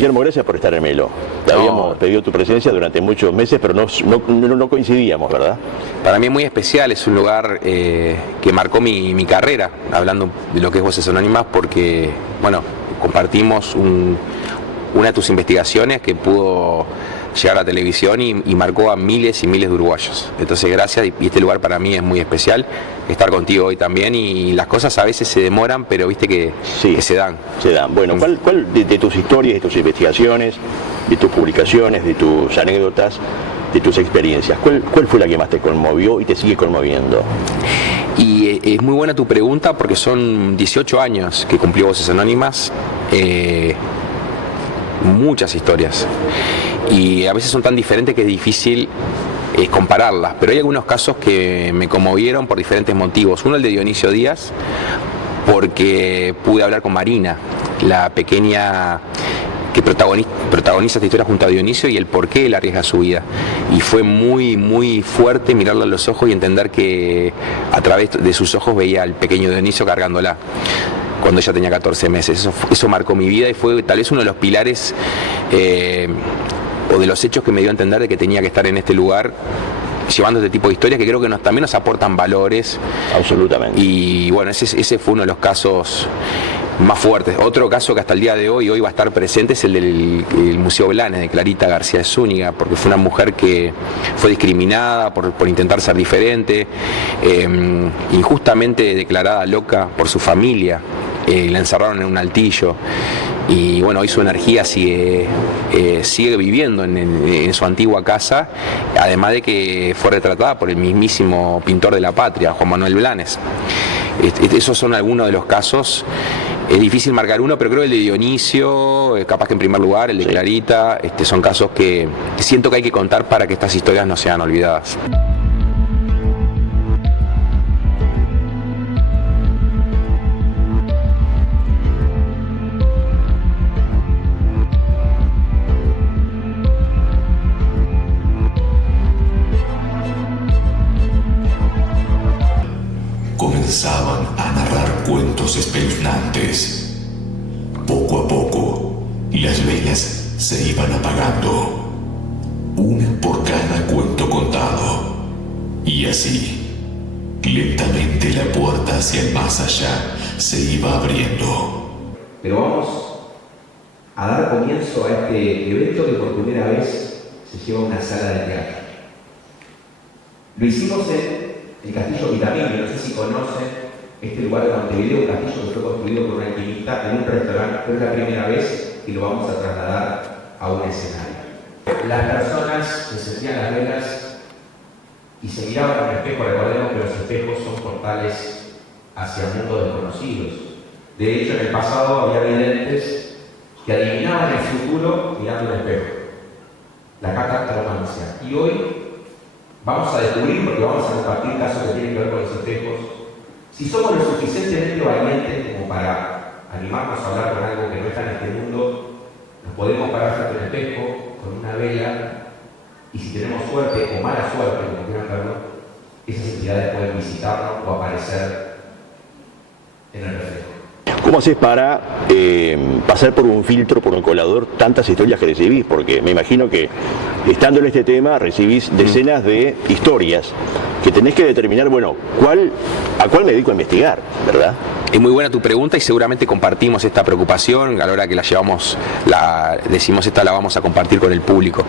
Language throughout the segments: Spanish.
Guillermo, gracias por estar en Melo. No. Hemos pedido tu presencia durante muchos meses, pero no coincidíamos, ¿verdad? Para mí es muy especial, es un lugar que marcó mi carrera, hablando de lo que es Voces Anónimas, porque, bueno, compartimos una de tus investigaciones que pudo llegar a la televisión y marcó a miles y miles de uruguayos. Entonces, gracias, y este lugar para mí es muy especial, estar contigo hoy también, y las cosas a veces se demoran, pero viste que se dan. Se dan. Bueno, ¿cuál de tus historias, de tus investigaciones, de tus publicaciones, de tus anécdotas, de tus experiencias, cuál fue la que más te conmovió y te sigue conmoviendo? Y es muy buena tu pregunta, porque son 18 años que cumplió Voces Anónimas, muchas historias, y a veces son tan diferentes que es difícil compararlas, pero hay algunos casos que me conmovieron por diferentes motivos. Uno, el de Dionisio Díaz, porque pude hablar con Marina, la pequeña que protagoniza esta historia junto a Dionisio, y el por qué él arriesga su vida. Y fue muy, muy fuerte mirarlo a los ojos y entender que a través de sus ojos veía al pequeño Dionisio cargándola cuando ella tenía 14 meses. Eso marcó mi vida y fue tal vez uno de los pilares o de los hechos que me dio a entender de que tenía que estar en este lugar llevando este tipo de historias que creo que también nos aportan valores. Absolutamente. Y bueno, ese fue uno de los casos más fuertes. Otro caso que hasta el día de hoy va a estar presente es el del Museo Blanes, de Clarita García de Zúñiga, porque fue una mujer que fue discriminada por intentar ser diferente, injustamente declarada loca por su familia. La encerraron en un altillo y bueno, hoy su energía sigue viviendo en su antigua casa, además de que fue retratada por el mismísimo pintor de la patria, Juan Manuel Blanes. Esos son algunos de los casos. Es difícil marcar uno, pero creo que el de Dionisio, capaz que en primer lugar, el de Clarita, son casos que siento que hay que contar para que estas historias no sean olvidadas. Comenzaban a narrar cuentos espeluznantes. Poco a poco, las velas se iban apagando, una por cada cuento contado, y así, lentamente la puerta hacia el más allá se iba abriendo. Pero vamos a dar comienzo a este evento que por primera vez se lleva a una sala de teatro. Lo hicimos en el Castillo Vitamilio, no sé si conocen este lugar de Montevideo, un castillo que fue construido por un alquimista en un restaurante, pero es la primera vez que lo vamos a trasladar a un escenario. Las personas encendían las velas y se miraban en un espejo. Recordemos que los espejos son portales hacia mundos desconocidos. De hecho, en el pasado había videntes que adivinaban el futuro mirando el espejo. La catacromancia. Y hoy vamos a descubrir, porque vamos a compartir casos que tienen que ver con los espejos, si somos lo suficientemente valientes como para animarnos a hablar con algo que no está en este mundo. Nos podemos parar frente a un espejo con una vela, y si tenemos suerte o mala suerte, como quieran verlo, esas entidades pueden visitarnos o aparecer en el reflejo. ¿Cómo haces para pasar por un filtro, por un colador, tantas historias que recibís? Porque me imagino que estando en este tema recibís decenas de historias que tenés que determinar, bueno, a cuál me dedico a investigar, ¿verdad? Es muy buena tu pregunta y seguramente compartimos esta preocupación a la hora que decimos esta la vamos a compartir con el público.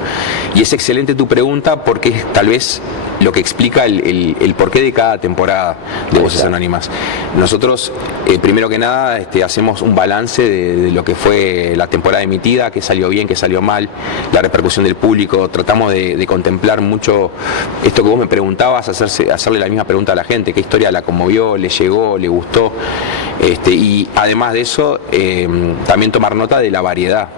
Y es excelente tu pregunta porque es tal vez lo que explica el porqué de cada temporada de Voces Anónimas. Nosotros, primero que nada, hacemos un balance de lo que fue la temporada emitida, qué salió bien, qué salió mal, la repercusión del público. Tratamos de contemplar mucho esto que vos me preguntabas, hacerle la misma pregunta a la gente, qué historia la conmovió, le llegó, le gustó. Y además de eso, también tomar nota de la variedad.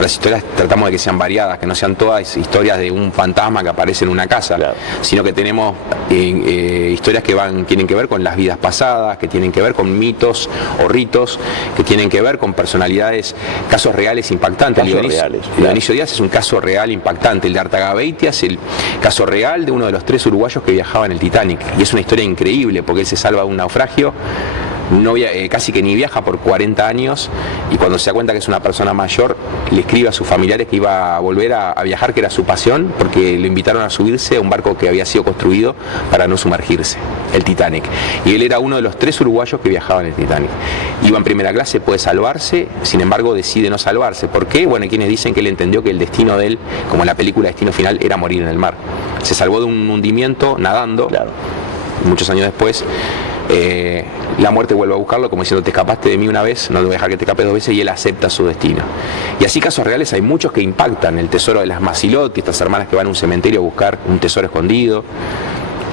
Las historias tratamos de que sean variadas, que no sean todas historias de un fantasma que aparece en una casa, sino que tenemos historias que tienen que ver con las vidas pasadas, que tienen que ver con mitos o ritos, que tienen que ver con personalidades, casos reales impactantes. Dionisio Díaz es un caso real impactante. El de Artagabeitia es el caso real de uno de los 3 uruguayos que viajaba en el Titanic, y es una historia increíble porque él se salva de un naufragio casi que ni viaja por 40 años, y cuando se da cuenta que es una persona mayor, le escribe a sus familiares que iba a volver a viajar, que era su pasión, porque lo invitaron a subirse a un barco que había sido construido para no sumergirse, el Titanic. Y él era uno de los 3 uruguayos que viajaban en el Titanic. Iba en primera clase, puede salvarse, sin embargo decide no salvarse. ¿Por qué? Bueno, hay quienes dicen que él entendió que el destino de él, como en la película Destino Final, era morir en el mar. Se salvó de un hundimiento nadando, muchos años después. La muerte vuelve a buscarlo como diciendo: te escapaste de mí una vez, no te voy a dejar que te escapes 2 veces, y él acepta su destino. Y así casos reales hay muchos que impactan. El tesoro de las Macilotti, estas hermanas que van a un cementerio a buscar un tesoro escondido,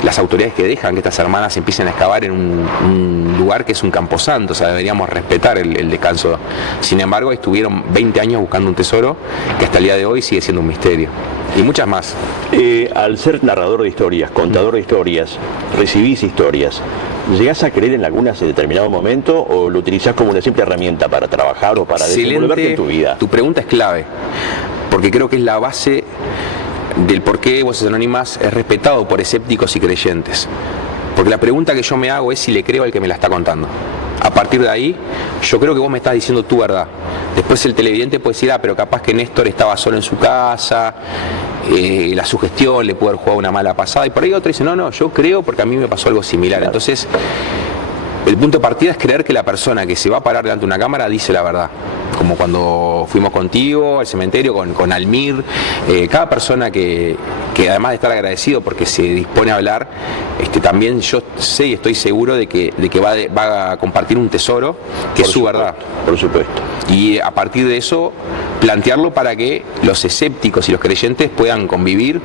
las autoridades que dejan que estas hermanas empiecen a excavar en un lugar que es un camposanto, o sea, deberíamos respetar el descanso. Sin embargo, estuvieron 20 años buscando un tesoro que hasta el día de hoy sigue siendo un misterio. Y muchas más. Al ser narrador de historias, contador de historias, recibís historias, ¿llegás a creer en algunas en determinado momento o lo utilizás como una simple herramienta para trabajar o para Excelente, en tu vida? Tu pregunta es clave, porque creo que es la base del por qué Voces Anónimas es respetado por escépticos y creyentes. Porque la pregunta que yo me hago es si le creo al que me la está contando. A partir de ahí, yo creo que vos me estás diciendo tu verdad. Después el televidente puede decir: pero capaz que Néstor estaba solo en su casa, la sugestión le pudo haber jugado una mala pasada. Y por ahí otro dice: no, yo creo porque a mí me pasó algo similar. Entonces, el punto de partida es creer que la persona que se va a parar delante de una cámara dice la verdad. Como cuando fuimos contigo al cementerio, con Almir, cada persona que además de estar agradecido porque se dispone a hablar, también yo sé y estoy seguro de que va a compartir un tesoro que es su verdad. Por supuesto. Y a partir de eso plantearlo para que los escépticos y los creyentes puedan convivir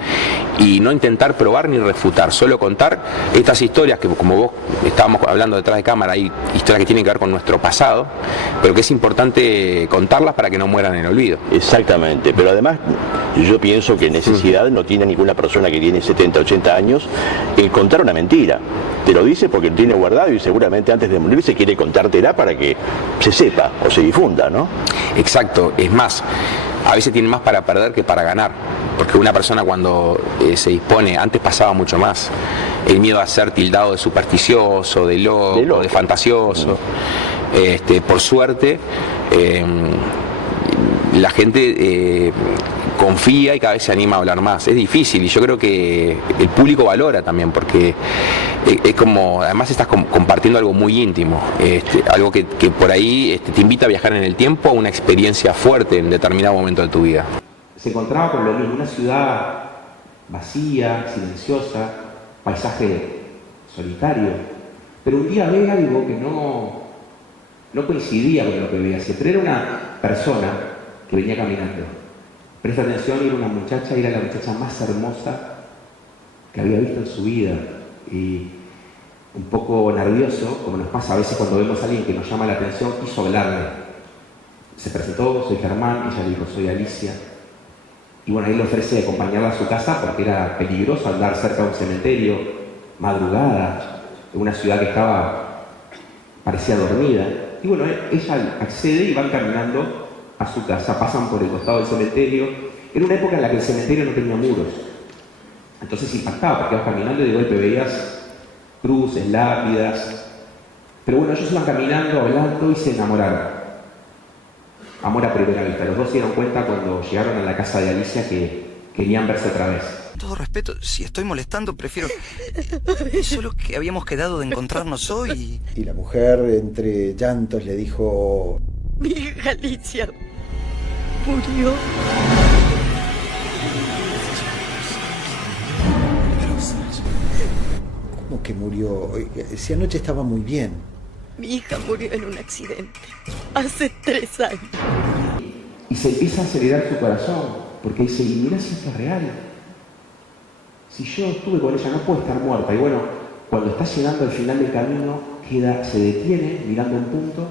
y no intentar probar ni refutar, solo contar estas historias que, como vos estábamos hablando detrás de cámara, hay historias que tienen que ver con nuestro pasado, pero que es importante contarlas para que no mueran en el olvido. Exactamente, pero además yo pienso que necesidad no tiene ninguna persona que tiene 70, 80 años en contar una mentira. Te lo dice porque lo tiene guardado y seguramente antes de morirse quiere contártela para que se sepa o se difunda, ¿no? Exacto, es más, a veces tiene más para perder que para ganar, porque una persona cuando se dispone, antes pasaba mucho más, el miedo a ser tildado de supersticioso, de loco, de fantasioso. Por suerte, la gente confía y cada vez se anima a hablar más. Es difícil y yo creo que el público valora también, porque es como, además estás compartiendo algo muy íntimo, algo que por ahí te invita a viajar en el tiempo a una experiencia fuerte en determinado momento de tu vida. Se encontraba con lo mismo, una ciudad vacía, silenciosa, paisaje solitario, pero un día ve algo que no coincidía con lo que veía siempre. Era una persona que venía caminando. Presta atención, y era una muchacha, y era la muchacha más hermosa que había visto en su vida. Y un poco nervioso, como nos pasa a veces cuando vemos a alguien que nos llama la atención, quiso hablarle. Se presentó: soy Germán. Ella le dijo: soy Alicia. Y bueno, ahí le ofrece acompañarla a su casa porque era peligroso andar cerca de un cementerio, madrugada, en una ciudad que parecía dormida. Y bueno, ella accede y van caminando a su casa, pasan por el costado del cementerio. Era una época en la que el cementerio no tenía muros, entonces impactaba porque ibas caminando y de golpe veías cruces, lápidas. Pero bueno, ellos iban caminando, hablando y se enamoraron. Amor a primera vista. Los dos se dieron cuenta cuando llegaron a la casa de Alicia que querían verse otra vez. Todo respeto, si estoy molestando, prefiero... Solo que habíamos quedado de encontrarnos hoy. Y la mujer, entre llantos, le dijo: mi hija Alicia murió. ¿Cómo que murió? Si anoche estaba muy bien. Mi hija murió en un accidente hace 3 años. Y se empieza a acelerar su corazón, porque dice: y mira si esto es real. Si yo estuve con ella, no puede estar muerta. Y bueno, cuando está llegando al final del camino, se detiene mirando un punto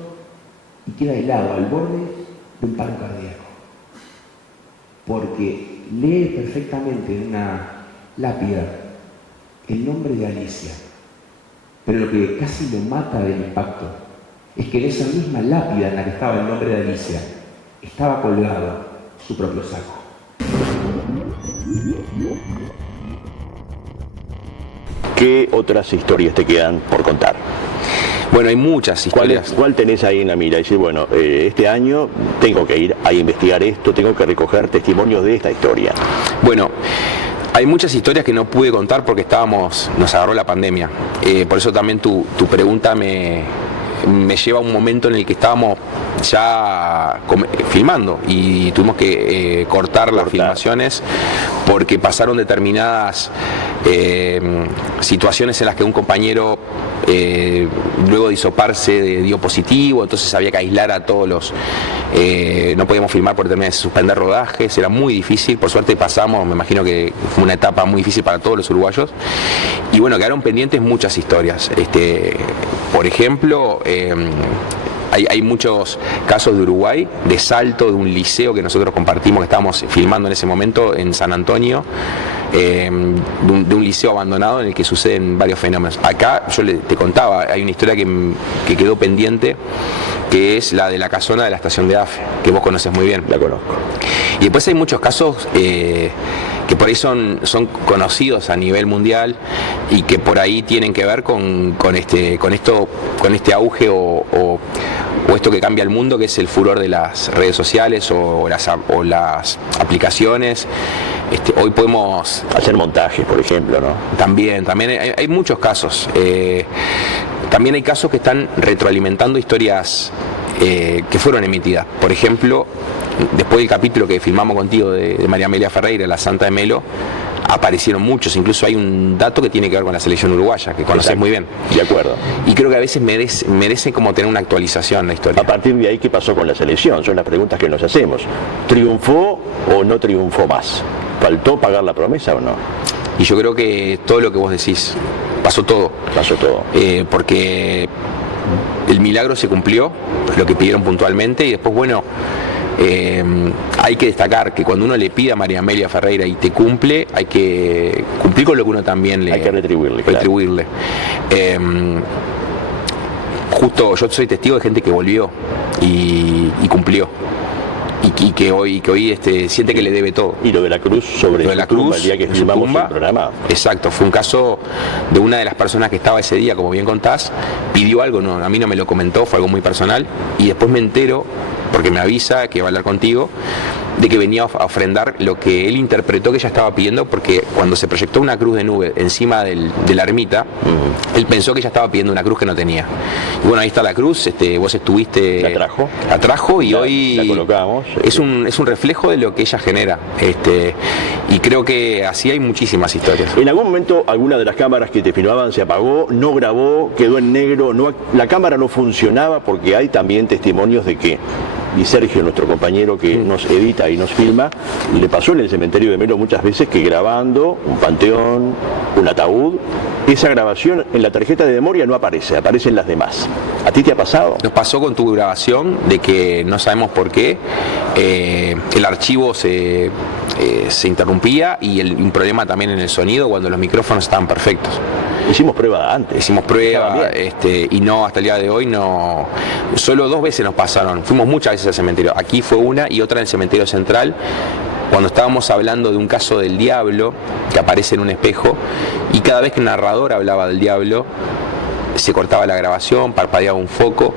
y queda helado, al borde de un paro cardíaco. Porque lee perfectamente en una lápida el nombre de Alicia. Pero lo que casi lo mata del impacto es que en esa misma lápida en la que estaba el nombre de Alicia estaba colgado su propio saco. ¿Qué otras historias te quedan por contar? Bueno, hay muchas historias. ¿Cuál tenés ahí en la mira? Dices, bueno, este año tengo que ir a investigar esto, tengo que recoger testimonios de esta historia. Bueno, hay muchas historias que no pude contar porque nos agarró la pandemia. Por eso también tu pregunta me lleva a un momento en el que estábamos ya filmando y tuvimos que cortar las filmaciones porque pasaron determinadas situaciones en las que un compañero luego de hisoparse dio positivo, entonces había que aislar a todos los... no podíamos filmar por terminar de suspender rodajes, era muy difícil, por suerte pasamos, me imagino que fue una etapa muy difícil para todos los uruguayos, y bueno, quedaron pendientes muchas historias. Por ejemplo, hay muchos casos de Uruguay, de Salto, de un liceo que nosotros compartimos, que estábamos filmando en ese momento en San Antonio, de un liceo abandonado en el que suceden varios fenómenos. Acá, te contaba, hay una historia que quedó pendiente, que es la de la casona de la estación de AFE, que vos conoces muy bien. Y después hay muchos casos que por ahí son conocidos a nivel mundial y que por ahí tienen que ver con este auge o esto que cambia el mundo, que es el furor de las redes sociales o las aplicaciones. Hoy podemos hacer montajes, por ejemplo, ¿no? También hay muchos casos. También hay casos que están retroalimentando historias que fueron emitidas. Por ejemplo, después del capítulo que filmamos contigo de María Amelia Ferreira, la Santa de Melo, aparecieron muchos, incluso hay un dato que tiene que ver con la selección uruguaya, que conocés muy bien. De acuerdo. Y creo que a veces merece como tener una actualización la historia. A partir de ahí, ¿qué pasó con la selección? Son las preguntas que nos hacemos. ¿Triunfó o no triunfó más? ¿Faltó pagar la promesa o no? Y yo creo que todo lo que vos decís, pasó todo. Porque el milagro se cumplió, pues lo que pidieron puntualmente, y después, bueno, hay que destacar que cuando uno le pide a María Amelia Ferreira y te cumple, hay que cumplir con lo que uno también le retribuirle. Justo yo soy testigo de gente que volvió y cumplió. Y que hoy siente que le debe todo. Y lo de la cruz en su tumba. Exacto, fue un caso de una de las personas que estaba ese día, como bien contás, pidió algo, no, a mí no me lo comentó, fue algo muy personal, y después me entero, porque me avisa que va a hablar contigo, de que venía a ofrendar lo que él interpretó que ella estaba pidiendo, porque cuando se proyectó una cruz de nube encima de la ermita, él pensó que ella estaba pidiendo una cruz que no tenía. Y bueno, ahí está la cruz, vos estuviste, la trajo y hoy es un reflejo de lo que ella genera. Y creo que así hay muchísimas historias. En algún momento alguna de las cámaras que te filmaban se apagó, no grabó, quedó en negro, la cámara no funcionaba, porque hay también testimonios de que, y Sergio, nuestro compañero que nos edita y nos filma, le pasó en el cementerio de Melo muchas veces que grabando un panteón, un ataúd, esa grabación en la tarjeta de memoria no aparece, aparecen las demás. ¿A ti te ha pasado? Nos pasó con tu grabación, de que no sabemos por qué, el archivo se interrumpía, y un problema también en el sonido cuando los micrófonos estaban perfectos. Hicimos prueba antes. Hicimos prueba, y no, hasta el día de hoy no. Solo 2 veces nos pasaron. Fuimos muchas veces al cementerio. Aquí fue una y otra en el cementerio central, cuando estábamos hablando de un caso del diablo que aparece en un espejo, y cada vez que el narrador hablaba del diablo, se cortaba la grabación, parpadeaba un foco.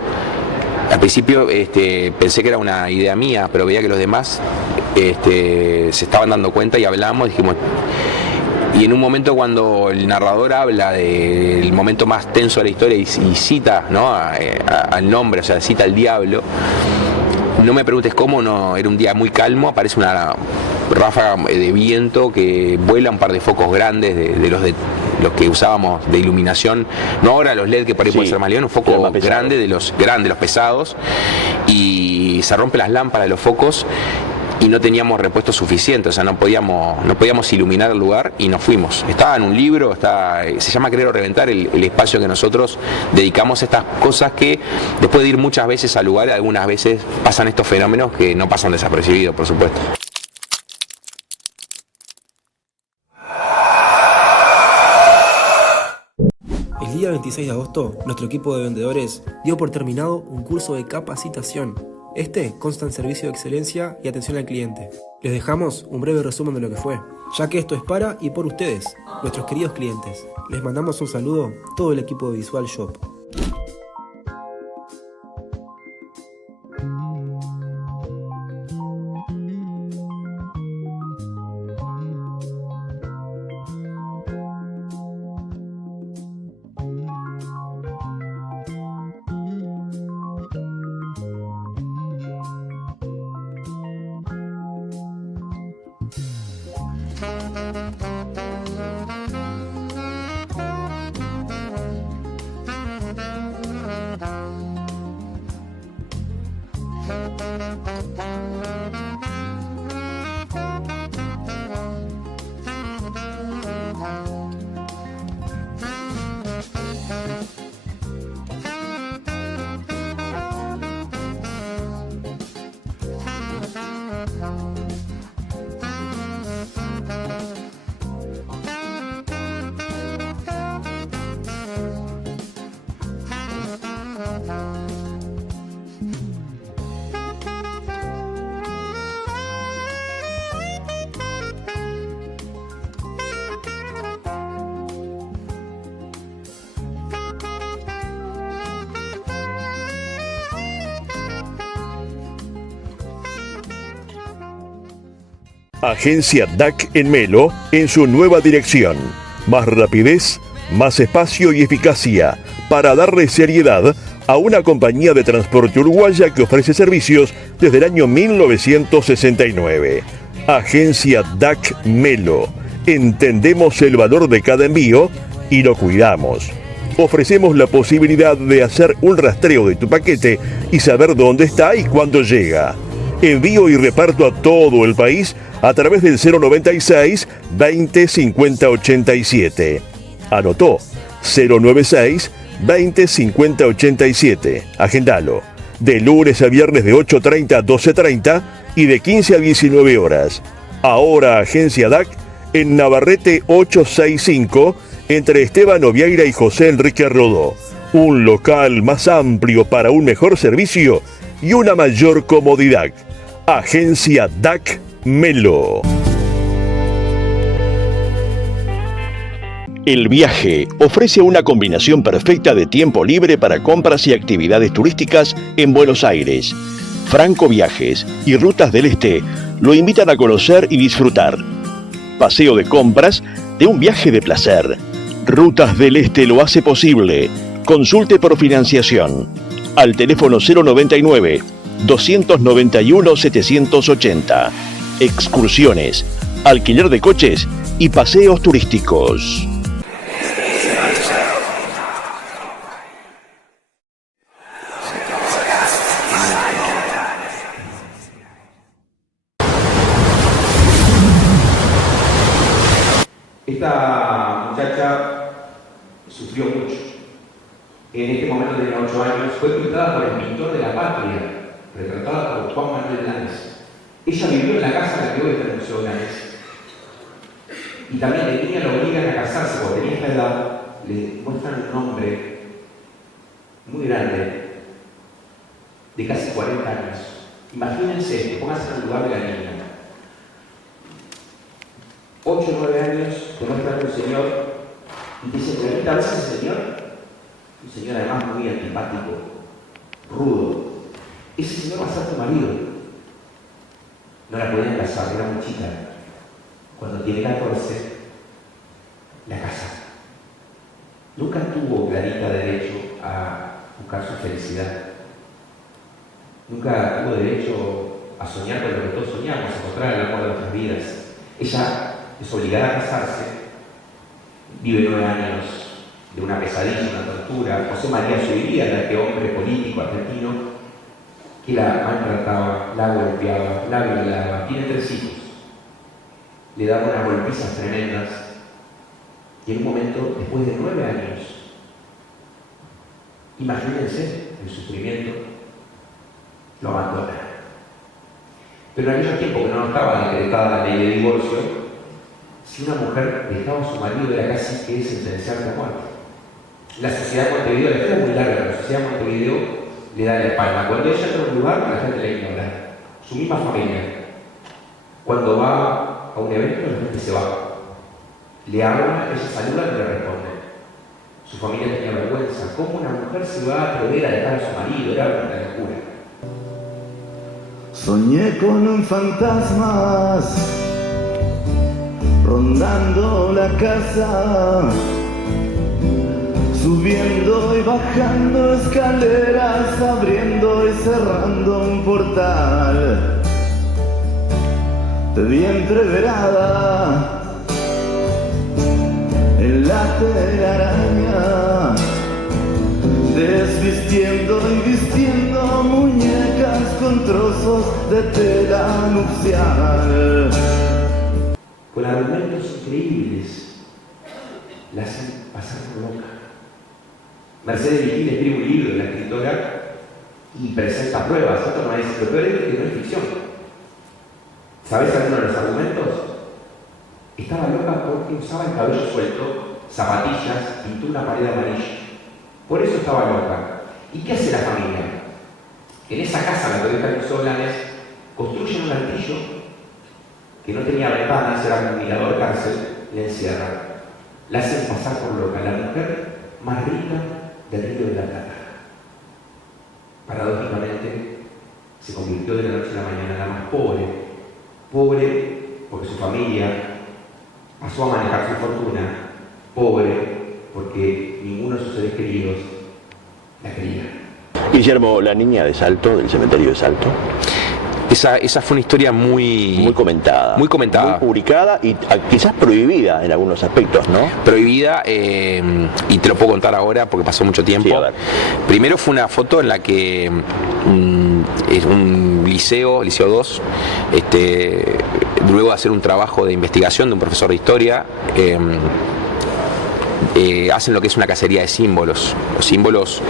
Al principio pensé que era una idea mía, pero veía que los demás se estaban dando cuenta y hablamos, dijimos. Y en un momento, cuando el narrador habla del momento más tenso de la historia y cita, ¿no?, al nombre, o sea, cita al diablo, no me preguntes cómo, no, era un día muy calmo, aparece una ráfaga de viento que vuela un par de focos grandes de los que usábamos de iluminación, no ahora los LED que por ahí pueden ser más león, un foco grande de los pesados, y se rompen las lámparas de los focos. Y no teníamos repuestos suficientes, o sea, no podíamos iluminar el lugar, y nos fuimos. Estaba en un libro, se llama Creer o Reventar, el espacio que nosotros dedicamos a estas cosas que, después de ir muchas veces al lugar, algunas veces pasan estos fenómenos que no pasan desapercibidos, por supuesto. El día 26 de agosto, nuestro equipo de vendedores dio por terminado un curso de capacitación. Este consta en servicio de excelencia y atención al cliente. Les dejamos un breve resumen de lo que fue, ya que esto es para y por ustedes, nuestros queridos clientes. Les mandamos un saludo, todo el equipo de Visual Shop. Agencia DAC en Melo en su nueva dirección. Más rapidez, más espacio y eficacia para darle seriedad a una compañía de transporte uruguaya que ofrece servicios desde el año 1969. Agencia DAC Melo. Entendemos el valor de cada envío y lo cuidamos. Ofrecemos la posibilidad de hacer un rastreo de tu paquete y saber dónde está y cuándo llega. Envío y reparto a todo el país a través del 096 20 50 87. Anotó, 096 20 50 87. Agendalo. De lunes a viernes de 8:30 a 12:30 y de 15 a 19 horas. Ahora Agencia DAC en Navarrete 865 entre Esteban Oviaira y José Enrique Rodó. Un local más amplio para un mejor servicio y una mayor comodidad. Agencia DAC Melo. El Viaje ofrece una combinación perfecta de tiempo libre para compras y actividades turísticas en Buenos Aires. Franco Viajes y Rutas del Este lo invitan a conocer y disfrutar. Paseo de compras de un viaje de placer. Rutas del Este lo hace posible. Consulte por financiación. Al teléfono 099 291 780. Excursiones, alquiler de coches y paseos turísticos. Esta muchacha sufrió mucho. En este momento tenía 8 años, fue pintada por el pintor de la patria, retratada por Juan Manuel Lanes. Ella vivió en la casa en la que hoy está el Museo Lanes. Y también de niña la obligan a casarse, porque tenía esta edad, le muestran un hombre muy grande, de casi 40 años. Imagínense, pónganse en el lugar de la niña. 8 o 9 años, te muestran a un señor y dice, Clarita, ¿ves a ese señor? Un señor además muy antipático, rudo. Ese señor va a ser tu marido. No la podían casar, era muy chica. Cuando tiene 14, la casa. Nunca tuvo Clarita derecho a buscar su felicidad. Nunca tuvo derecho a soñar con lo que todos soñamos, a encontrar el amor de nuestras vidas. Ella es obligada a casarse, vive 9 años de una pesadilla, una tortura. José María Zubiría era este hombre político argentino que la maltrataba, la golpeaba, la violaba. Tiene 3 hijos. Le daba unas golpizas tremendas y en un momento, después de 9 años, imagínense el sufrimiento, lo abandona. Pero en aquellos tiempos que no estaba decretada la ley de divorcio, si una mujer dejaba a su marido era casi que sentenciarse a muerte. La sociedad de Montevideo, la historia es muy larga, pero la sociedad de Montevideo le da la espalda. Cuando ella entra a un lugar, la gente la ignora. Su misma familia. Cuando va a un evento, la gente se va. Le habla, ella saluda y le responde. Su familia tenía vergüenza. ¿Cómo una mujer se va a atrever a dejar a su marido? Era una locura. Soñé con un fantasma rondando la casa, subiendo y bajando escaleras, abriendo y cerrando un portal. de vientre verada, el late de la araña, desvistiendo y vistiendo muñecas con trozos de tela nupcial. Con argumentos increíbles, la hacen pasar por loca. Mercedes Vigil escribe un libro, la escritora, y presenta pruebas. Esto no es, lo peor es que no es ficción. ¿Sabes alguno de los argumentos? Estaba loca porque usaba el cabello suelto, zapatillas, pintó una pared amarilla. Por eso estaba loca. ¿Y qué hace la familia? En esa casa, la que está en Soblanes, construyen un altillo que no tenía ventanas, era como un mirador cárcel, le encierran. La hacen pasar por loca, la mujer más rica del Río de la Plata. Paradójicamente, se convirtió de la noche a la mañana en la más pobre. Pobre porque su familia pasó a manejar su fortuna. Pobre porque ninguno de sus seres queridos la quería. Guillermo, la niña de Salto, del cementerio de Salto. Esa fue una historia muy comentada. Publicada y quizás prohibida en algunos aspectos, ¿no? Prohibida, y te lo puedo contar ahora porque pasó mucho tiempo. Sí, primero fue una foto en la que un liceo 2, luego de hacer un trabajo de investigación de un profesor de historia, hacen lo que es una cacería de símbolos. Los símbolos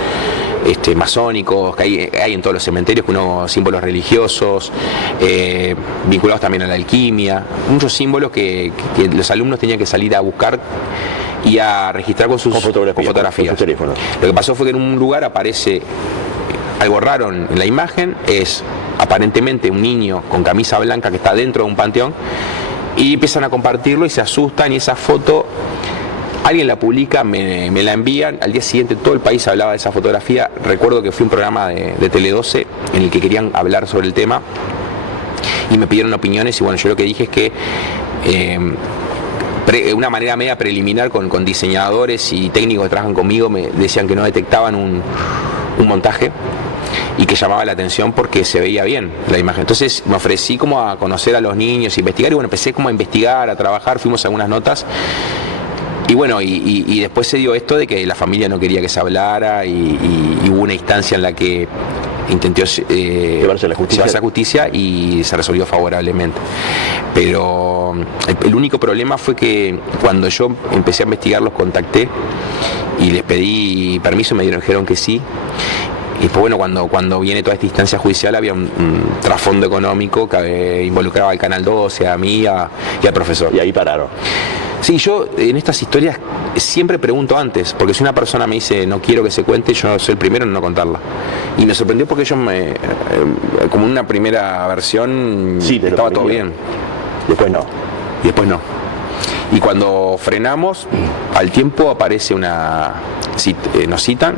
masónicos que hay en todos los cementerios, símbolos religiosos, vinculados también a la alquimia, muchos símbolos que los alumnos tenían que salir a buscar y a registrar con fotografías. Lo que pasó fue que en un lugar aparece algo raro en la imagen, es aparentemente un niño con camisa blanca que está dentro de un panteón, y empiezan a compartirlo y se asustan, y esa foto alguien la publica, me la envían, al día siguiente todo el país hablaba de esa fotografía. Recuerdo que fue un programa de Tele 12 en el que querían hablar sobre el tema y me pidieron opiniones, y bueno, yo lo que dije es que una manera media preliminar con diseñadores y técnicos que trabajan conmigo me decían que no detectaban un montaje y que llamaba la atención porque se veía bien la imagen. Entonces me ofrecí como a conocer a los niños, investigar, y bueno, empecé como a investigar, a trabajar, fuimos a algunas notas. Y bueno, y después se dio esto de que la familia no quería que se hablara, y hubo una instancia en la que intentó llevarse a justicia y se resolvió favorablemente. Pero el único problema fue que cuando yo empecé a investigar los contacté y les pedí permiso, me dijeron que sí. Y después, bueno, cuando viene toda esta instancia judicial había un trasfondo económico que involucraba al Canal 12, a mí y al profesor. Y ahí pararon. Sí, yo en estas historias siempre pregunto antes, porque si una persona me dice no quiero que se cuente, yo soy el primero en no contarla. Y me sorprendió porque ellos como en una primera versión estaba todo bien. Después no. Y después no. Y cuando frenamos, al tiempo aparece nos citan,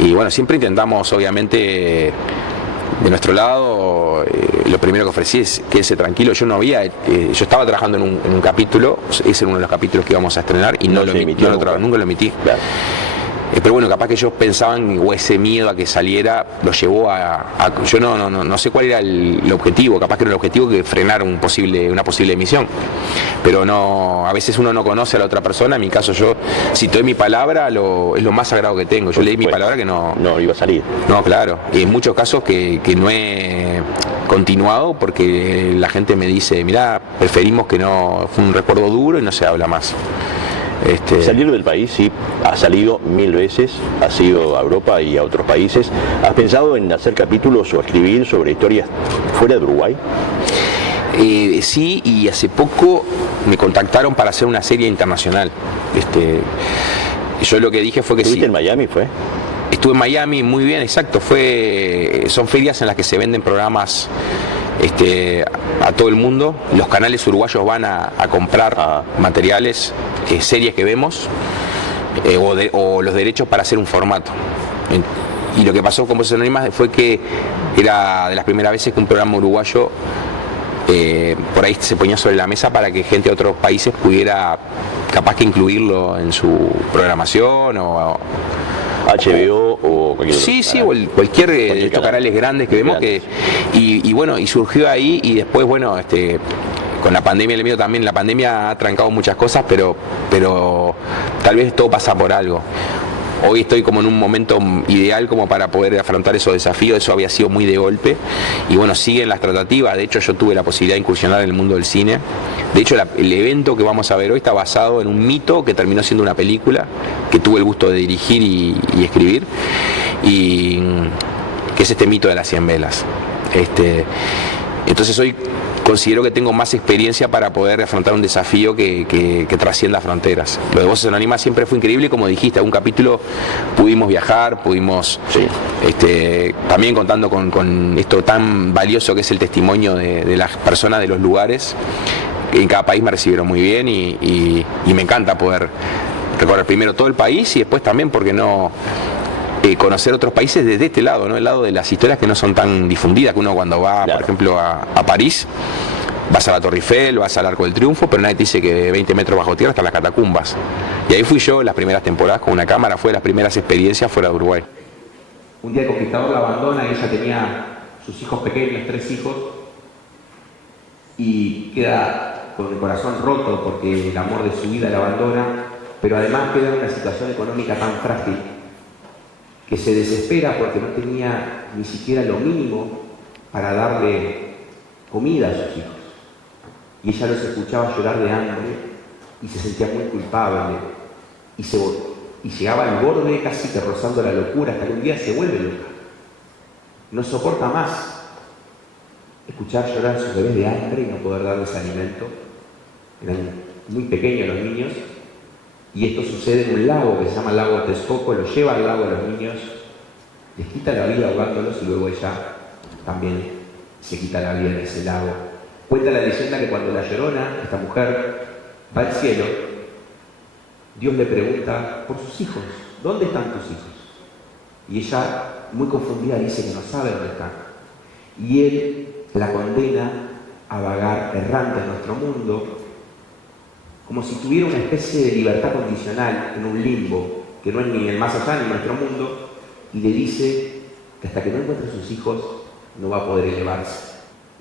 y bueno, siempre intentamos, obviamente, de nuestro lado, lo primero que ofrecí es quédese tranquilo. Yo yo estaba trabajando en un capítulo, ese era uno de los capítulos que íbamos a estrenar, y nunca lo emití. Pero bueno, capaz que ellos pensaban, o ese miedo a que saliera lo llevó yo no sé cuál era el objetivo. Capaz que era el objetivo que frenar una posible emisión, pero no, a veces uno no conoce a la otra persona. En mi caso, yo, si te doy mi palabra, es lo más sagrado que tengo. Yo le di mi palabra que no iba a salir. No, claro, y en muchos casos que no he continuado porque la gente me dice, mirá, preferimos que no, fue un recuerdo duro y no se habla más. Salir del país, sí, has salido 1000 veces, has ido a Europa y a otros países. ¿Has pensado en hacer capítulos o escribir sobre historias fuera de Uruguay? Sí, y hace poco me contactaron para hacer una serie internacional. Yo lo que dije fue que sí. ¿En Miami fue? Estuve en Miami, muy bien, exacto. Son ferias en las que se venden programas a todo el mundo. Los canales uruguayos van a comprar materiales, series que vemos, o los derechos para hacer un formato. Y lo que pasó con Voces Anónimas fue que era de las primeras veces que un programa uruguayo por ahí se ponía sobre la mesa para que gente de otros países pudiera capaz que incluirlo en su programación, o HBO o Sí, cualquier de estos canales grandes que vemos y bueno, y surgió ahí y después, bueno, con la pandemia, el mío también, la pandemia ha trancado muchas cosas, pero tal vez todo pasa por algo. Hoy estoy como en un momento ideal como para poder afrontar esos desafíos, eso había sido muy de golpe y bueno, siguen las tratativas. De hecho yo tuve la posibilidad de incursionar en el mundo del cine. De hecho el evento que vamos a ver hoy está basado en un mito que terminó siendo una película que tuve el gusto de dirigir y escribir, y que es este mito de las 100 velas. Entonces hoy considero que tengo más experiencia para poder afrontar un desafío que trascienda fronteras. Lo de Voces Anónimas siempre fue increíble, como dijiste, algún capítulo pudimos viajar, pudimos también contando con esto tan valioso que es el testimonio de las personas de los lugares. En cada país me recibieron muy bien y me encanta poder recorrer primero todo el país y después también, ¿por qué no?, conocer otros países desde este lado, ¿no? El lado de las historias que no son tan difundidas, que uno cuando va, por ejemplo, a París, vas a la Torre Eiffel, vas al Arco del Triunfo, pero nadie te dice que 20 metros bajo tierra están las catacumbas. Y ahí fui yo las primeras temporadas con una cámara, fue de las primeras experiencias fuera de Uruguay. Un día el conquistador la abandona y ella tenía sus hijos pequeños, 3 hijos, y queda con el corazón roto porque el amor de su vida la abandona, pero además queda en una situación económica tan frágil que se desespera porque no tenía ni siquiera lo mínimo para darle comida a sus hijos. Y ella los escuchaba llorar de hambre y se sentía muy culpable y llegaba al borde casi que rozando la locura, hasta que un día se vuelve loca. No soporta más escuchar llorar a sus bebés de hambre y no poder darles alimento. Eran muy pequeños los niños. Y esto sucede en un lago que se llama el lago Texcoco, lo lleva al lago a los niños, les quita la vida ahogándolos y luego ella también se quita la vida en ese lago. Cuenta la leyenda que cuando la Llorona, esta mujer, va al cielo, Dios le pregunta por sus hijos, ¿dónde están tus hijos? Y ella, muy confundida, dice que no sabe dónde están. Y él la condena a vagar errante en nuestro mundo, como si tuviera una especie de libertad condicional en un limbo, que no es ni el más allá ni nuestro mundo, y le dice que hasta que no encuentre a sus hijos no va a poder elevarse.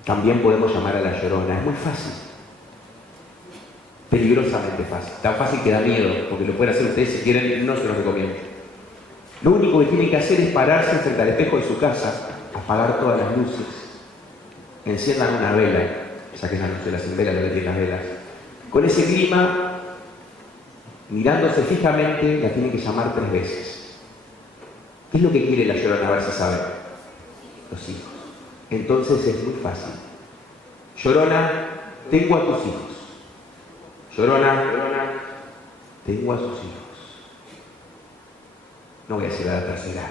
También podemos llamar a la Llorona, es muy fácil, peligrosamente fácil, tan fácil que da miedo, porque lo pueden hacer ustedes si quieren, no se los recomiendo. Lo único que tienen que hacer es pararse frente al espejo de su casa, apagar todas las luces, enciendan una vela, ya que es la noche de las 100 velas lo que tienen las velas. Con ese clima, mirándose fijamente, la tienen que llamar 3 veces. ¿Qué es lo que quiere la Llorona? A ver si sabe. Los hijos. Entonces es muy fácil. Llorona, tengo a tus hijos. Llorona, tengo a sus hijos. No voy a decir a la tercera.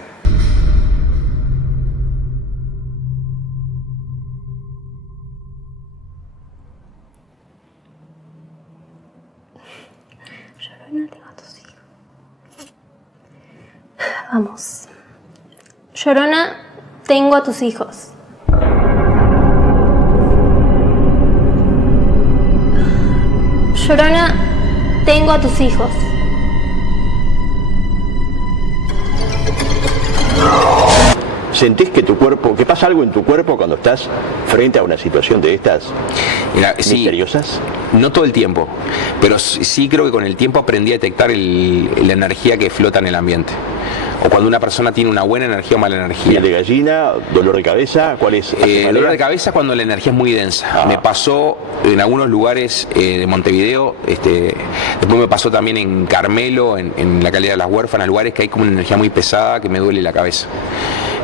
Llorona, tengo a tus hijos. Vamos. Llorona, tengo a tus hijos. Llorona, tengo a tus hijos. ¿Sentís que tu cuerpo, que pasa algo en tu cuerpo cuando estás frente a una situación de estas sí, misteriosas? No todo el tiempo, pero sí creo que con el tiempo aprendí a detectar la energía que flota en el ambiente. O cuando una persona tiene una buena energía o mala energía. ¿Piel de gallina? ¿Dolor de cabeza? ¿Cuál es? Dolor de cabeza cuando la energía es muy densa. Me pasó en algunos lugares de Montevideo, después me pasó también en Carmelo, en la calidad de las huérfanas, lugares que hay como una energía muy pesada que me duele la cabeza.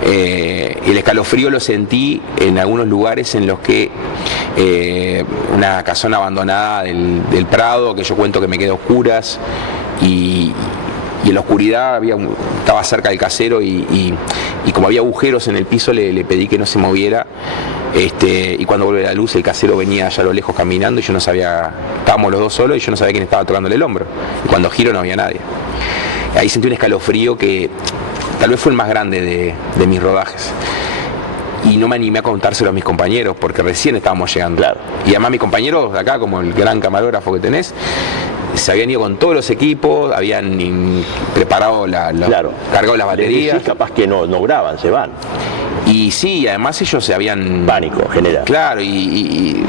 El escalofrío lo sentí en algunos lugares en los que una casona abandonada del Prado, que yo cuento que me quedé a oscuras y en la oscuridad estaba cerca del casero y como había agujeros en el piso le pedí que no se moviera, y cuando vuelve la luz el casero venía allá a lo lejos caminando y yo no sabía, estábamos los dos solos y yo no sabía quién estaba tocándole el hombro, y cuando giro no había nadie. Ahí sentí un escalofrío que tal vez fue el más grande de mis rodajes. Y no me animé a contárselo a mis compañeros porque recién estábamos llegando. Claro. Y además mis compañeros de acá, como el gran camarógrafo que tenés, se habían ido con todos los equipos, habían preparado cargado las baterías. Capaz que no obraban, se van. Y sí, además ellos se habían... Pánico general. Claro, y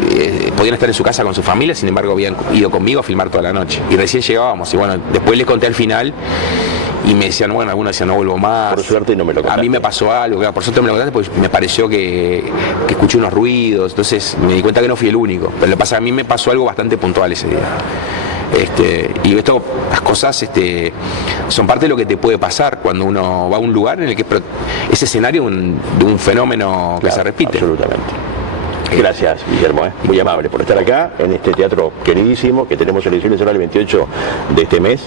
podían estar en su casa con su familia, sin embargo habían ido conmigo a filmar toda la noche. Y recién llegábamos, y bueno, después les conté al final, y me decían, bueno, algunos decían, no vuelvo más. A mí me pasó algo, por suerte me lo contaste, porque me pareció que escuché unos ruidos, entonces me di cuenta que no fui el único. Pero lo que pasa es que a mí me pasó algo bastante puntual ese día. Y esto, las cosas son parte de lo que te puede pasar cuando uno va a un lugar en el que es escenario de un fenómeno que se repite. Gracias, Guillermo, muy amable por estar acá en este teatro queridísimo que tenemos elecciones ahora el 28 de este mes.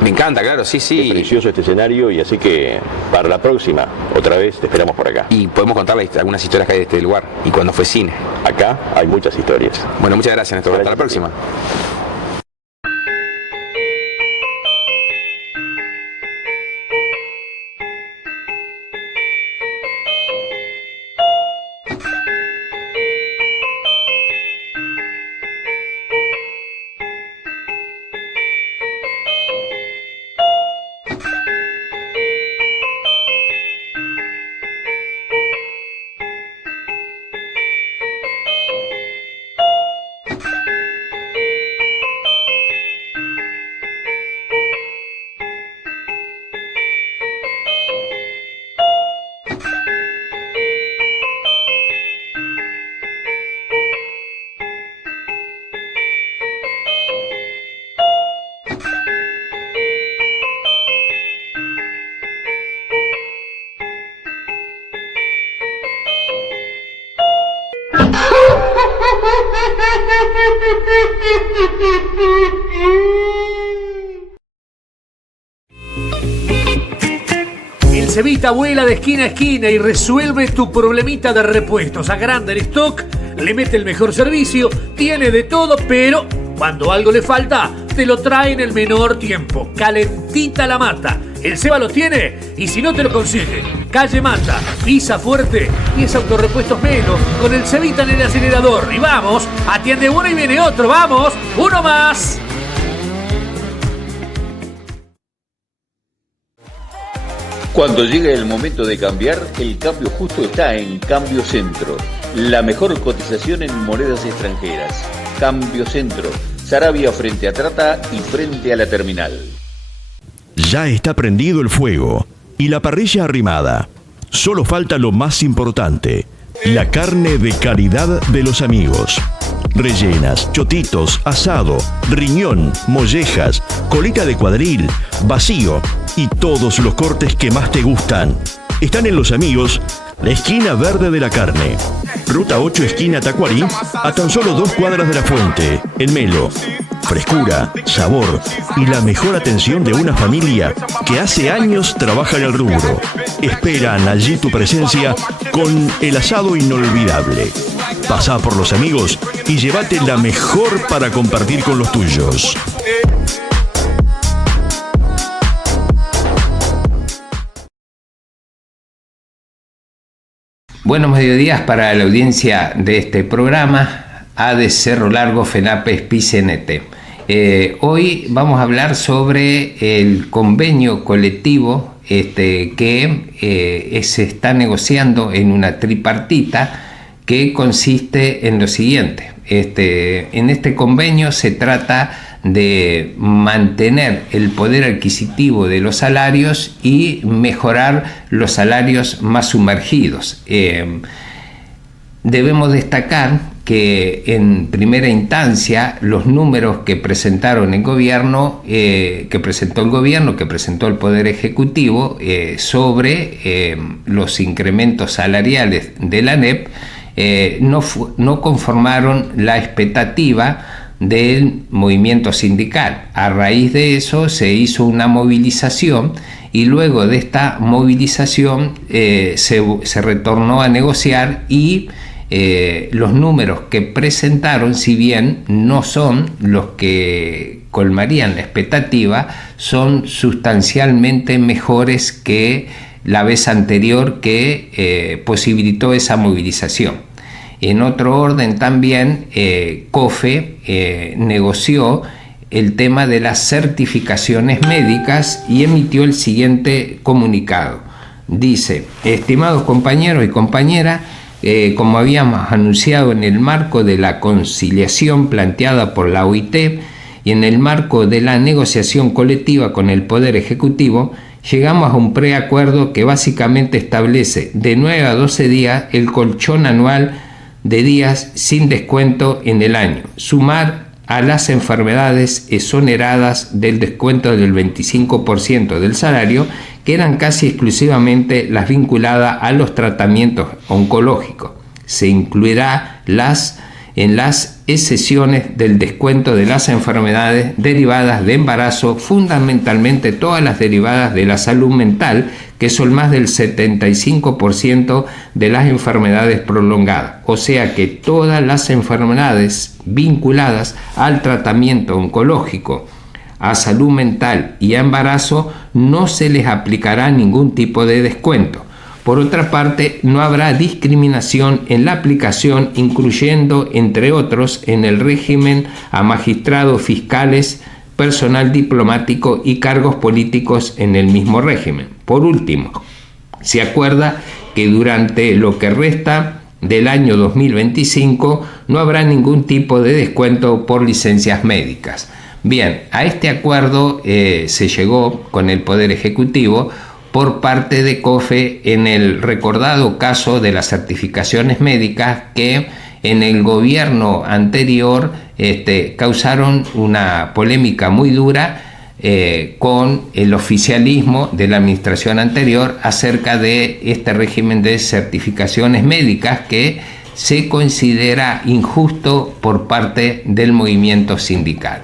Me encanta, claro, sí. Precioso este escenario, y así que para la próxima, otra vez te esperamos por acá. Y podemos contarles algunas historias que hay de este lugar y cuando fue cine. Acá hay muchas historias. Bueno, muchas gracias, Néstor. Hasta la próxima. El Cevita vuela de esquina a esquina y resuelve tu problemita de repuestos. Agranda el stock, le mete el mejor servicio, tiene de todo, pero cuando algo le falta, te lo trae en el menor tiempo. Calentita la mata. El Ceba lo tiene, y si no te lo consigue, calle Mata, pisa fuerte, 10 autorrepuestos menos, con el Cevita en el acelerador. Y vamos, atiende uno y viene otro, vamos, uno más. Cuando llegue el momento de cambiar, el cambio justo está en Cambio Centro. La mejor cotización en monedas extranjeras. Cambio Centro. Saravia frente a Trata y frente a la terminal. Ya está prendido el fuego y la parrilla arrimada. Solo falta lo más importante, la carne de calidad de los amigos. Rellenas, chotitos, asado, riñón, mollejas, colita de cuadril, vacío y todos los cortes que más te gustan. Están en Los Amigos, la esquina verde de la carne. Ruta 8, esquina Tacuarí, a tan solo 2 cuadras de la fuente, en Melo. Frescura, sabor y la mejor atención de una familia que hace años trabaja en el rubro. Esperan allí tu presencia con el asado inolvidable. Pasá por Los Amigos y llévate la mejor para compartir con los tuyos. Buenos mediodías para la audiencia de este programa, ADE Cerro Largo, FENAPES, PICNT. Hoy vamos a hablar sobre el convenio colectivo que se está negociando en una tripartita que consiste en lo siguiente. En este convenio se trata de mantener el poder adquisitivo de los salarios y mejorar los salarios más sumergidos. Debemos destacar que en primera instancia los números que presentaron el gobierno, que presentó el Poder Ejecutivo sobre los incrementos salariales de la ANEP, no conformaron la expectativa del movimiento sindical. A raíz de eso se hizo una movilización y luego de esta movilización se retornó a negociar y los números que presentaron, si bien no son los que colmarían la expectativa, son sustancialmente mejores que la vez anterior que posibilitó esa movilización. En otro orden también, COFE negoció el tema de las certificaciones médicas y emitió el siguiente comunicado. Dice: estimados compañeros y compañeras, como habíamos anunciado en el marco de la conciliación planteada por la OIT y en el marco de la negociación colectiva con el Poder Ejecutivo, llegamos a un preacuerdo que básicamente establece de 9 a 12 días el colchón anual de días sin descuento en el año, sumar a las enfermedades exoneradas del descuento del 25% del salario, que eran casi exclusivamente las vinculadas a los tratamientos oncológicos. Se incluirá en las excepciones del descuento de las enfermedades derivadas de embarazo, fundamentalmente todas las derivadas de la salud mental, que son más del 75% de las enfermedades prolongadas. O sea que todas las enfermedades vinculadas al tratamiento oncológico, a salud mental y a embarazo no se les aplicará ningún tipo de descuento. Por otra parte, no habrá discriminación en la aplicación, incluyendo, entre otros, en el régimen a magistrados, fiscales, personal diplomático y cargos políticos en el mismo régimen. Por último, se acuerda que durante lo que resta del año 2025 no habrá ningún tipo de descuento por licencias médicas. Bien, a este acuerdo se llegó con el Poder Ejecutivo por parte de COFE en el recordado caso de las certificaciones médicas que en el gobierno anterior causaron una polémica muy dura con el oficialismo de la administración anterior acerca de este régimen de certificaciones médicas que se considera injusto por parte del movimiento sindical.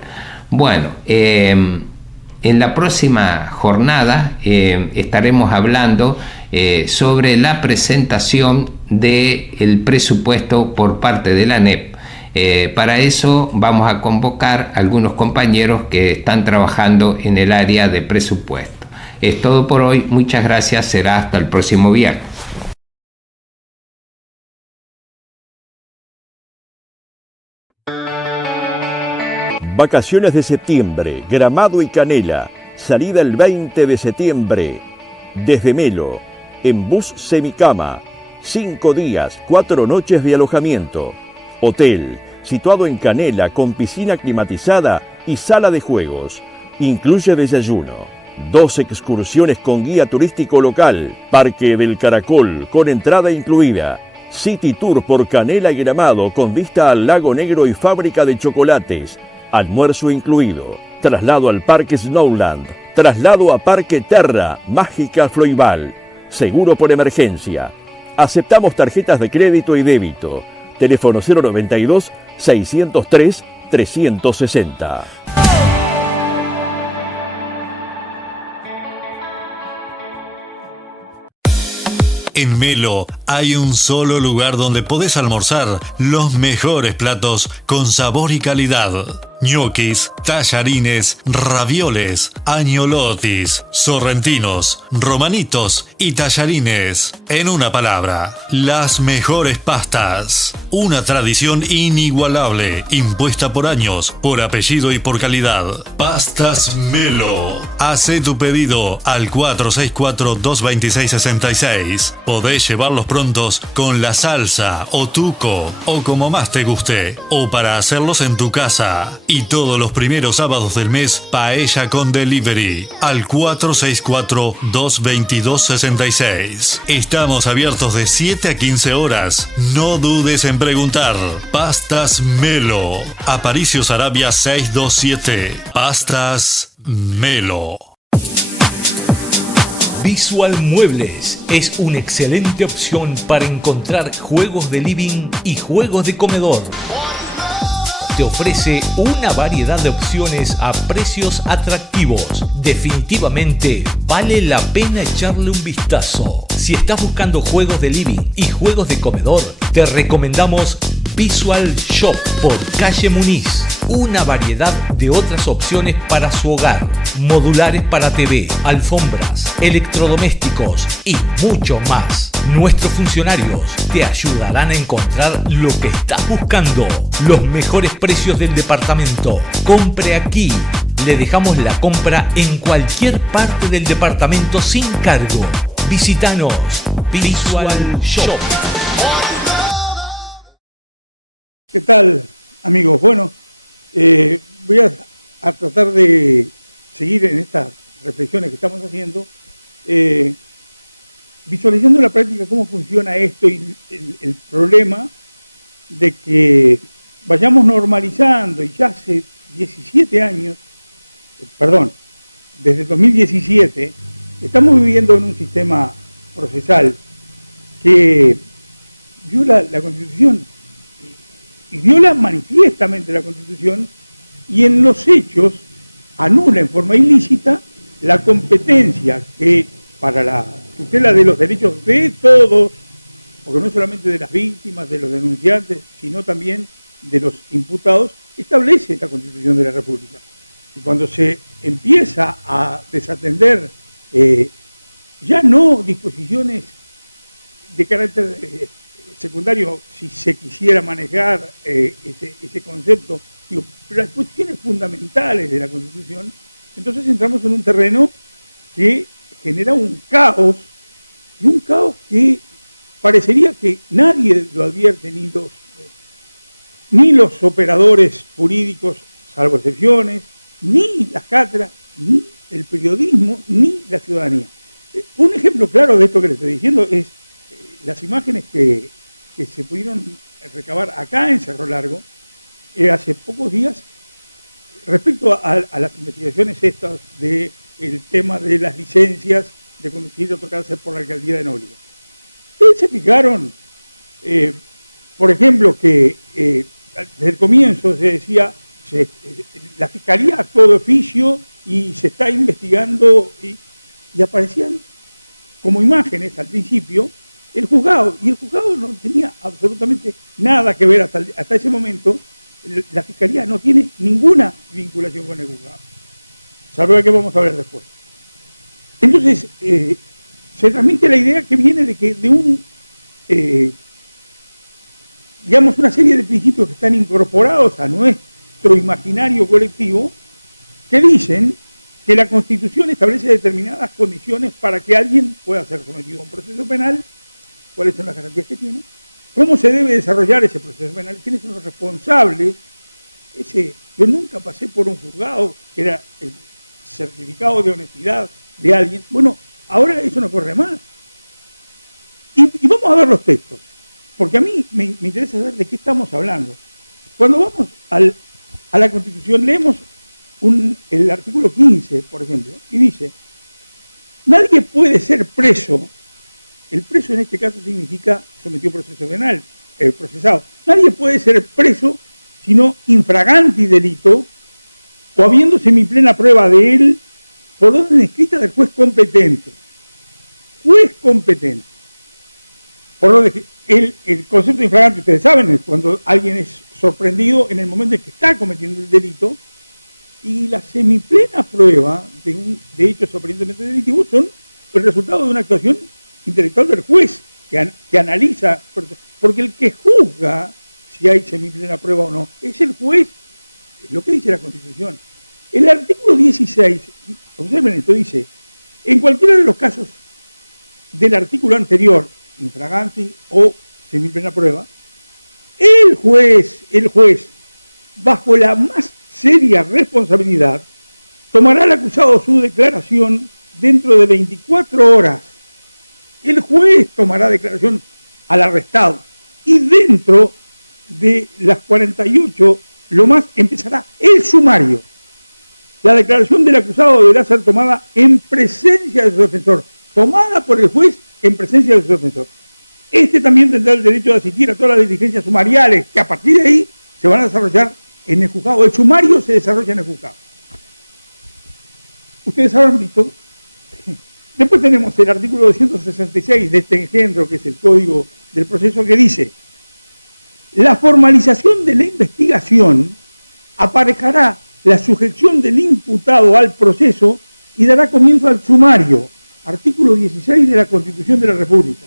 Bueno, en la próxima jornada estaremos hablando sobre la presentación del presupuesto por parte de la ANEP. Para eso vamos a convocar a algunos compañeros que están trabajando en el área de presupuesto. Es todo por hoy, muchas gracias, será hasta el próximo viernes. Vacaciones de septiembre, Gramado y Canela. Salida el 20 de septiembre. Desde Melo, en bus semicama. 5 días, 4 noches de alojamiento. Hotel, situado en Canela, con piscina climatizada y sala de juegos. Incluye desayuno. 2 excursiones con guía turístico local. Parque del Caracol, con entrada incluida. City Tour por Canela y Gramado, con vista al Lago Negro y fábrica de chocolates. Almuerzo incluido. Traslado al Parque Snowland. Traslado a Parque Terra, Mágica Floival. Seguro por emergencia. Aceptamos tarjetas de crédito y débito. Teléfono 092-603-360. En Melo hay un solo lugar donde podés almorzar los mejores platos con sabor y calidad. Ñoquis, tallarines, ravioles, agnolotis, sorrentinos, romanitos y tallarines. En una palabra, las mejores pastas. Una tradición inigualable, impuesta por años, por apellido y por calidad. Pastas Melo. Hacé tu pedido al 464-226-66. Podés llevarlos prontos con la salsa o tuco o como más te guste. O para hacerlos en tu casa. Y todos los primeros sábados del mes, paella con delivery al 464-222-66. Estamos abiertos de 7 a 15 horas. No dudes en preguntar. Pastas Melo. Aparicio Sarabia 627. Pastas Melo. Visual Muebles es una excelente opción para encontrar juegos de living y juegos de comedor. Te ofrece una variedad de opciones a precios atractivos. Definitivamente vale la pena echarle un vistazo. Si estás buscando juegos de living y juegos de comedor, te recomendamos Visual Shop por calle Muniz. Una variedad de otras opciones para su hogar. Modulares para TV, alfombras, electrodomésticos y mucho más. Nuestros funcionarios te ayudarán a encontrar lo que estás buscando. Los mejores precios del departamento. Compre aquí. Le dejamos la compra en cualquier parte del departamento sin cargo. Visítanos. Visual Shop. ¿Qué tal, amigos? Bueno, voy a tratar de seguir en estas reflexiones que estamos haciendo, visualizando en la práctica cómo funciona esto y el problema de que vayamos normalizando, y ya hace 17 años, desde 2017, estamos viviendo en un sistema procesal que viola la Constitución, y viola manifiestamente la Constitución, y en los hechos anula en forma ilícita la competencia que para la tutela de los derechos de todos, porque no solamente de las víctimas, de los denunciantes, sino también de los imputados, establece la Constitución de la República. Y cuando se empieza a desatender ya no disposiciones de carácter secundario, si se quisiera manejar ese concepto, digo, pero las cuestiones fundamentales de la Constitución, entonces entramos en un terreno que genera un caos, y un caos que parecería que nadie lo advierte, ni los operadores jurídicos, salvo excepciones, ni las cátedras, ni el periodismo, ni la ciudadanía. Un ejemplo claro de esto que les estoy diciendo es las imágenes que se pudieron recabar acá en Cerro Largo hace pocos días respecto a las investigaciones estas del tema de las licencias de conducir otorgadas por la alcaldía de Noriega. Ustedes se fijaron, por ejemplo, que desde el comienzo se decía la Fiscalía actuó de oficio y se está investigando, y aparecían como imágenes al principio el juzgado, y el juzgado no tenía absolutamente nada que ver hasta ese momento. La Fiscalía no tiene ninguna vinculación con el juzgado, salvo de que vamos a ver después. Entonces, se transmite la idea que viene de digamos, una serie de principios que están incorporados a nuestro imaginario colectivo, que dicen que la Constitución establece determinadas condiciones para que alguien pueda ser sometido a un proceso penal, cuáles son las garantías que tiene, cómo se debe desarrollar ese proceso penal, quiénes son los responsables. Yo nunca pasé por un juzgado que era el certificado de honestidad de alguien. Bueno, ahora eso no corre más. Y vamos a ver los textos, porque a mí me interesa saber de qué estamos hablando. Cuando vamos a la Constitución, leemos el artículo 15, por ejemplo, y dice: nadie puede ser preso. El preso en este caso significa sometido a proceso penal, procesado. Nadie puede ser preso sino infraganti delito, o habiendo semiplena prueba de él, por orden escrita del juez competente. Juez competente. Por orden, el concepto de infraganti, ustedes saben, es cuando alguien es sorprendido en el momento en que está cometiendo el delito, y la semiplena prueba de hechos aparentemente delictivos son el resultado de una actuación intelectual del juez, que analiza, porque el que juzga si hay semiplena prueba o no es el juez, es lo que dice la Constitución. El artículo 16, observen esto, dice: en cualquiera de los casos del artículo anterior, infraganti o semiplena prueba, el juez, bajo la más seria responsabilidad, tomará al acusado su declaración dentro de 24 horas. El juez tomará declaración al arrestado, y dentro de las 48 lo más empezará el sumario. La declaración del acusado deberá ser tomada en presencia de su defensor, tomada por el juez en presencia de su defensor. Este también tendrá el derecho de asistir a todas las diligencias sumariales que a partir de ahí se van a desarrollar en el juzgado. El sumario se desarrolla en el juzgado. Ustedes habrán visto. Después tenemos el artículo 266 de este engendro, que es el Código del Proceso, que dice: la formalización de la investigación aparejará la sujeción del imputado al proceso y dará comienzo al sumario. Artículo 16 de la Constitución de la República.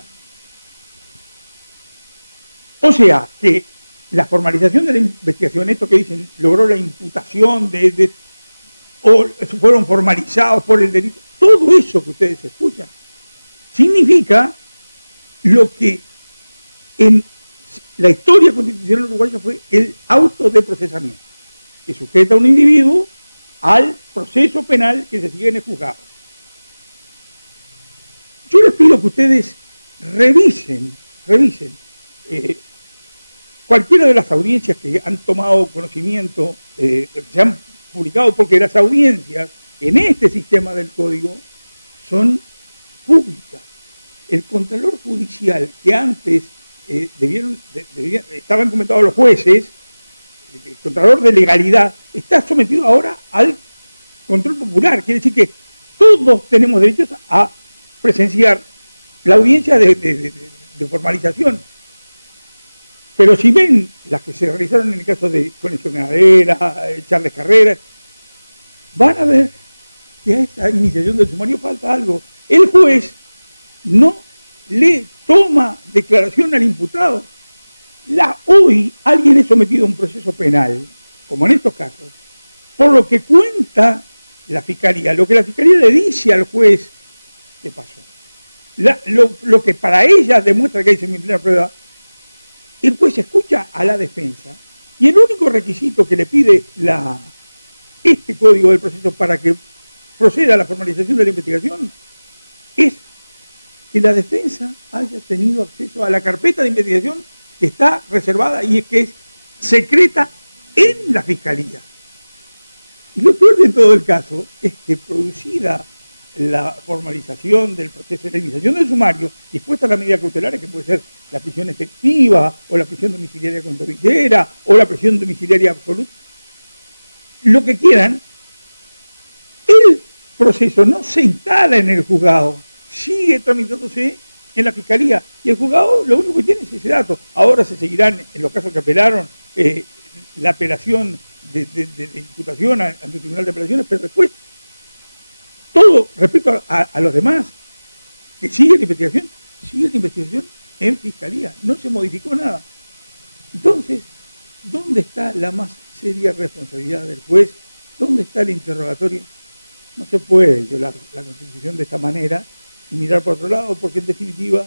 O sea, que la formalización de la investigación, esto que dicen, logró la imputación o fueron formalizados por el delito, todo eso que ustedes escuchan, significa lo que en la historia constitucional uruguaya fue el autodeprocesamiento, que sujeta a un individuo al proceso penal que se sigue en el juzgado. Yo les pido que ustedes revisen cualquiera de las audiencias que han tomado conocimiento, se han publicado, porque las audiencias en este sistema del código son públicas. El contralor judicial que antes estaban comentados los jueces, el contralor de legalidad, está sometido ahora al control popular. Quiere decir que todos tenemos derechos a presenciar la audiencia de formalización. Pero si ven las que se realizaron en el caso de Conexión Ganadera, Charles Carreras, van a ver que a esta iniciación del sumario falta algo. El juez no le toma declaración al imputado. Hoy alguien es sometido a un proceso penal, como en estos casos, por lo que cuenta la Fiscalía, lo que la Fiscalía le dice al juez que pasó. Lo que para ella demuestra que hay semiplena prueba, el juez escucha a la defensa y el único requisito que le pide este código del proceso para que proceda a la formalización de la investigación es que la defensa haya tenido acceso a la carpeta de investigación que está reservada y que es secreta en la Fiscalía. Y lo peor de todo el caso es que, producida la formalización del proceso de la iniciación del sumario, dispuesta a la medida cautelar, que puede ser la prisión efectiva, o la prisión domiciliaria con tobillera, o la prisión domiciliaria absoluta, lo que quieran, el proceso no se instala en el juzgado, sigue tramitándose en la Fiscalía, y el juzgado lo único que tiene es ese dato. Ahora se seguirán, en los casos que apelaron, la apelación de imputación ante el Tribunal de Apelaciones, pero después todo respecto a los demás que sigue la investigación en Fiscalía, no se modificó nada. Entonces, ¿dónde está la más seria responsabilidad del juez? ¿Dónde está el interrogatorio? No se puede violar la Constitución de esta manera y mirar por otro lado, porque en definitiva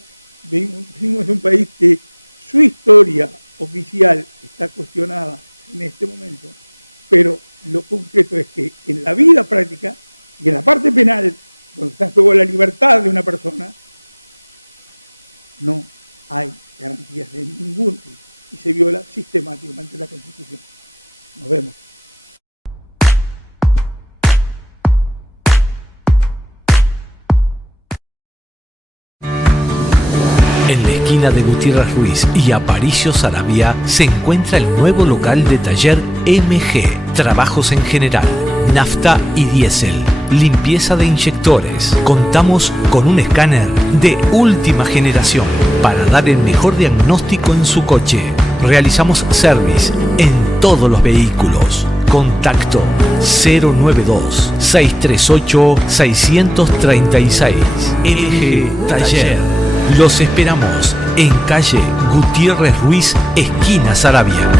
vivimos en un país que su historia oficial está cuestionada en este momento, pero lo concreto es que en la vida práctica y en la parte penal, donde está en juego la libertad de una persona, no hay garantías de ningún tipo y se viola sistemáticamente la Constitución. Nos vemos. En la esquina de Gutiérrez Ruiz y Aparicio Saravia se encuentra el nuevo local de taller MG. Trabajos en general, nafta y diésel, limpieza de inyectores. Contamos con un escáner de última generación para dar el mejor diagnóstico en su coche. Realizamos service en todos los vehículos. Contacto 092-638-636. MG Taller. Los esperamos en calle Gutiérrez Ruiz, esquina Saravia.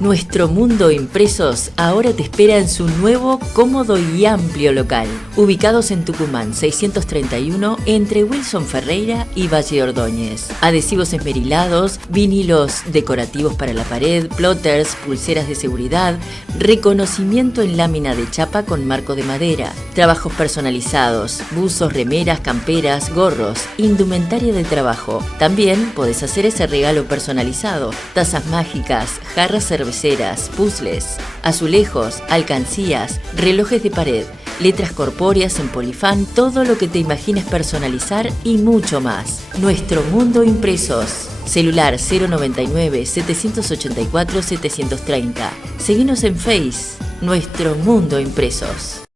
Nuestro Mundo Impresos ahora te espera en su nuevo, cómodo y amplio local, ubicados en Tucumán 631 entre Wilson Ferreira y Valle Ordóñez. Adhesivos esmerilados, vinilos decorativos para la pared, plotters, pulseras de seguridad, reconocimiento en lámina de chapa con marco de madera, trabajos personalizados, buzos, remeras, camperas, gorros, indumentaria de trabajo. También podés hacer ese regalo personalizado, tazas mágicas, jarras cerveceras, puzzles, azulejos, alcancías, relojes de pared, letras corpóreas en polifán, todo lo que te imagines personalizar y mucho más. Nuestro Mundo Impresos. Celular 099-784-730. Seguinos en Face. Nuestro Mundo Impresos.